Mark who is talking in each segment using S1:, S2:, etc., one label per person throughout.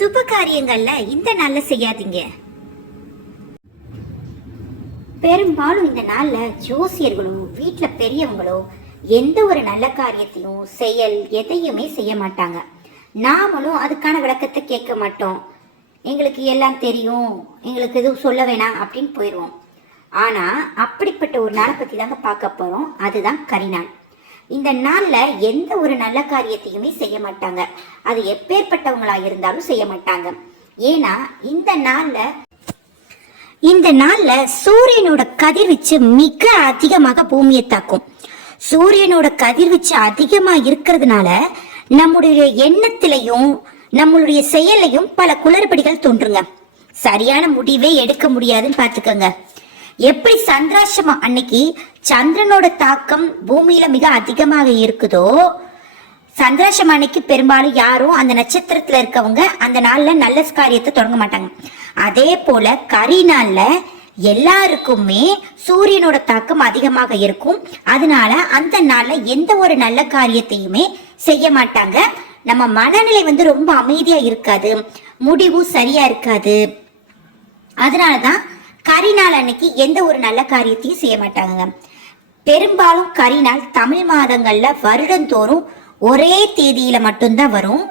S1: சுப காரியங்கள்ல இந்த நாள்ல செய்யாதீங்க. பெரும்பாலும் இந்த நாள்ல ஜோசியர்களோ வீட்ல பெரியவங்களோ எந்த ஒரு நல்ல காரியத்தையும் செயல் எதையுமே செய்ய மாட்டாங்க. நாமளும் அதுக்கான விளக்கத்தை கேட்க மாட்டோம். எங்களுக்கு எல்லாம் தெரியும் எங்களுக்கு எதுவும் சொல்ல வேணாம் அப்படின்னு போயிடுவோம். ஆனா அப்படிப்பட்ட ஒரு நாளை பத்தி தாங்க பார்க்க போறோம். அதுதான் கரிநாள். இந்த நாள்ல எந்த ஒரு நல்ல காரியத்தையுமே செய்ய மாட்டாங்க. அது எப்பேற்பட்டவங்களா இருந்தாலும் செய்ய மாட்டாங்க. ஏன்னா இந்த நாளில் இந்த நாள்ல சூரியனோட கதிர்வீச்சு மிக அதிகமாக பூமியை தாக்கும். சூரியனோட கதிர்வீச்சு அதிகமா இருக்கிறதுனால நம்முடைய எண்ணத்திலையும் நம்மளுடைய செயலையும் பல குளறுபடிகள் தோன்றுங்க. சரியான முடிவே எடுக்க முடியாதுன்னு பார்த்துக்கோங்க. எப்படி சந்திராசிரமம் அன்னைக்கு சந்திரனோட தாக்கம் பூமியில மிக அதிகமாக இருக்குதோ சந்திராசிரமம் அன்னைக்கு பெரும்பாலும் யாரும் அந்த நட்சத்திரத்துல இருக்கவங்க அந்த நாள்ல நல்ல காரியத்தை தொடங்க மாட்டாங்க. அதே போல கரி நாள்ல எல்லாருக்குமே சூரியனோட தாக்கம் அதிகமாக இருக்கும். அதனால அந்த நாள்ல எந்த ஒரு நல்ல காரியத்தையுமே செய்ய மாட்டாங்க. நம்ம மனநிலை வந்து ரொம்ப அமைதியா இருக்காது. முடிவும் சரியா இருக்காது. அதனாலதான் கரிநாள் அன்னைக்கு எந்த ஒரு நல்ல காரியத்தையும் செய்ய மாட்டாங்க. பெரும்பாலும் கரிநாள் தமிழ் மாதங்கள்ல வருடந்தோறும் ஒரே தேதியில மட்டும்தான் வரும்.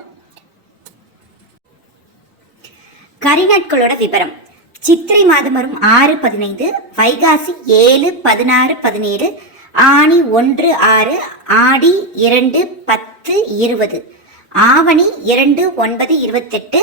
S1: கரிநாட்களோட விவரம் சித்திரை மாதம் வரும் ஆறு பதினைந்து வைகாசி ஏழு பதினாறு பதினேழு ஆணி ஒன்று ஆறு ஆடி இரண்டு பத்து இருபது ஆவணி இரண்டு ஒன்பது இருபத்தெட்டு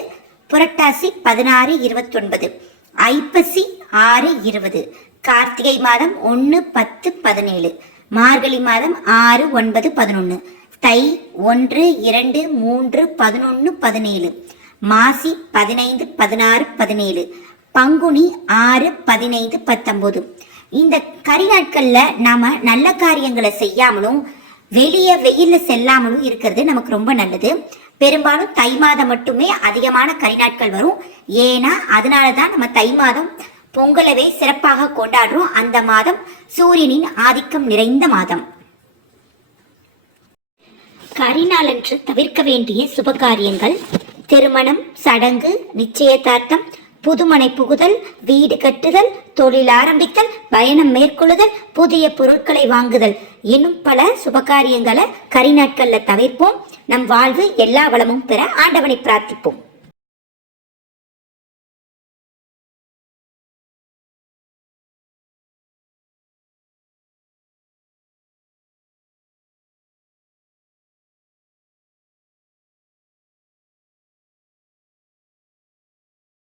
S1: புரட்டாசி பதினாறு இருபத்தொன்பது ஐப்பசி ஆறு இருபது. கார்த்திகை மாதம் ஒன்று பத்து பதினேழு. மார்கழி மாதம் ஆறு ஒன்பது பதினொன்று தை ஒன்று இரண்டு மூன்று பதினொன்று பதினேழு. மாசி பதினைந்து பதினாறு பதினேழு. பங்குனி ஆறு பதினைந்து பத்தொன்பது. இந்த கரி நாட்கள்ல நாம நல்ல காரியங்களை செய்யாமலும் வெளியே வெயில்ல செல்லாமலும் இருக்கிறது நமக்கு ரொம்ப நல்லது. பெரும்பாலும் தை மாதம் மட்டுமே அதிகமான கரி நாட்கள் வரும். ஏன்னா அதனால தான் நம்ம தை மாதம் பொங்கலவே சிறப்பாக கொண்டாடுறோம். அந்த மாதம் சூரியனின் ஆதிக்கம் நிறைந்த மாதம். கரிநாளன்று தவிர்க்க வேண்டிய சுபகாரியங்கள் திருமணம் சடங்கு நிச்சயதார்த்தம் புதுமனை புகுதல் வீடு கட்டுதல் தொழில் ஆரம்பித்தல் பயணம் மேற்கொள்ளுதல் புதிய பொருட்களை வாங்குதல் இன்னும் பல சுபகாரியங்களை கரிநாட்களில் தவிர்ப்போம். நம் வாழ்வு எல்லா வளமும் பெற ஆண்டவனை பிரார்த்திப்போம்.